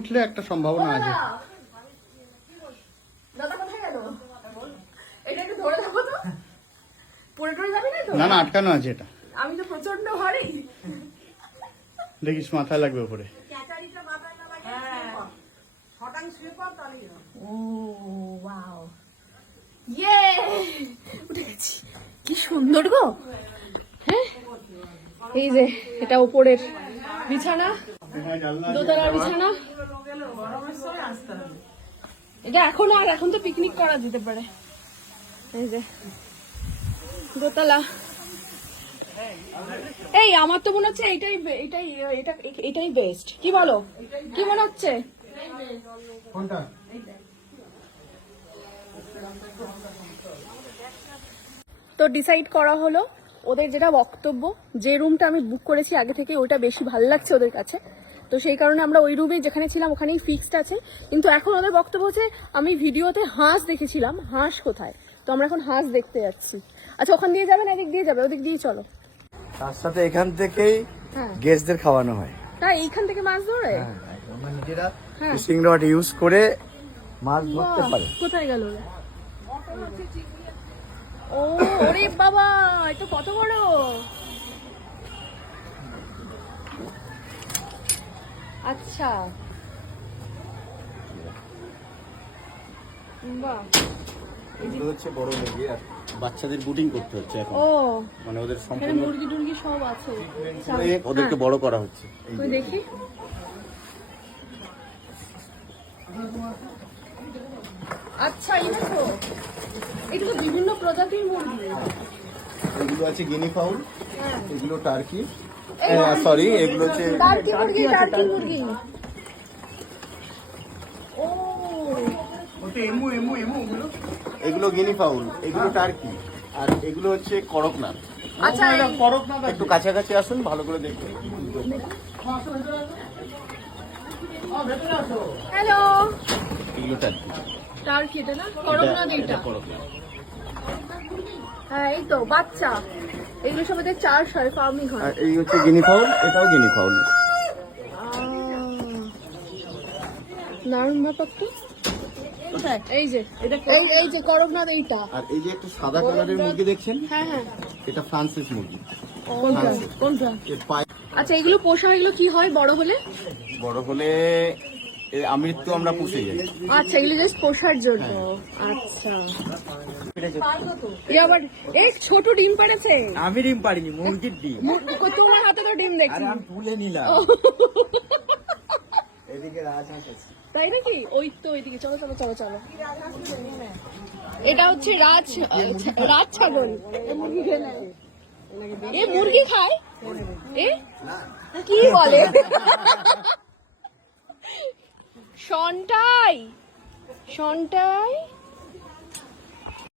উঠলে একটা সম্ভাবনা আছে। দাদা কোথায় গেল? এটা একটু ধরে রাখো তো। পড়ে টরে যাবি না তো? না না, আটকানো আছে এটা। আমি তো প্রচন্ড ভারী। দেখিস মাথায় লাগবে উপরে। ও ওয়াও, ইয়ে উঠে গেছি। কি সুন্দর গো। হ্যাঁ, এই যে এটা উপরের বিছানা, দোতলার বিছানা। এটা এখন তো পিকনিক করা যেতে পারে। এই যে দোতলা। এই আমার তো মনে হচ্ছে এটাই বেস্ট। কি বলো, কি মনে হচ্ছে? কোনটা? তো ডিসাইড করা হলো, ওদের যেটা বক্তব্য, যে রুমটা আমি বুক করেছি আগে থেকে ওটা বেশি ভালো লাগছে ওদের কাছে, তো সেই কারণে আমরা ওই রুমে যেখানে ছিলাম ওখানেই ফিক্সড আছে। কিন্তু এখন ওদের বক্তব্য হচ্ছে, আমি ভিডিওতে হাঁস দেখেছিলাম, হাঁস কোথায়? তো আমরা এখন হাঁস দেখতে যাচ্ছি। আচ্ছা, ওখান দিয়ে যাবে না এদিক দিয়ে যাবে? ওদিক দিয়ে চলো। তার সাথে এখান থেকেই হ্যাঁ, গেস্টদের খাওয়ানো হয়। তাই এইখান থেকে মাছ ধরে? আমরা নিজেরা হ্যাঁ। ফিশিং রড ইউজ করে মাছ ধরতে পারে। কোথায় গেল? ও ওরে বাবা, এটা কত বড়! আচ্ছা, বাহ। এগুলো হচ্ছে বড় মুরগি, আর বাচ্চাদের বুটিং করতে হচ্ছে এখন। ও, মানে ওদের এখানে সম্পূর্ণ মুরগি টুরগি সব আছে। ওদেরকে বড় করা হচ্ছে। তুই দেখি। আচ্ছা, এই দেখো, এটা তো বিভিন্ন প্রজাতির মুরগি। এগুলো আছে গিনি ফাউল, হ্যাঁ, এগুলো টার্কি, এই সরি এগুলো হচ্ছে টার্কি মুরগি। ও, এগুলো গিনি ফাউল, এগুলো টার্কি, আর এগুলো হচ্ছে করকনাথ। আচ্ছা, একটু কাছাকাছি আসুন, ভালো করে দেখুন। হ্যালো। এগুলো টার্কি, টার্কি এটা না? করকনাথ এটা? করকনাথ। হ্যাঁ, এই তো বাচ্চা। এগুলো সব এদের চাষ হয়, ফার্মিং হয়। আর এই হচ্ছে গিনি ফাউল, এটাও গিনি ফাউল। দারুণ ব্যাপার তো। এই যে এই যে করকনাথ এইটা। আর এই যে একটা সাদা কালারের মুরগি দেখছেন, হ্যাঁ হ্যাঁ, এটা ফ্রান্সিস মুরগি। কোনটা? এর পায়ে আচ্ছা, এগুলো পোষা, এগুলো কি হয় বড় হলে? বড় হলে এর আমৃত্যু আমরা পুষে যাই। আচ্ছা, এগুলো জাস্ট পোষার জন্য। আচ্ছা, আবার এই ছোট ডিম পাড়েছে। আমি ডিম পারিনি, মুরগির ডিম। তোমার হাতে তো ডিম দেখছি। আমি তুলে নিলাম। এদিকে রাজহাঁস আছে। তাই নাকি? ওই তো ওইদিকে, চলো চলো চলো চলো। এটা হচ্ছে রাজ ছাগল। এ মুরগি খেয়ে নেয়। এ মুরগি খায়? এ কি বলে? শনটাই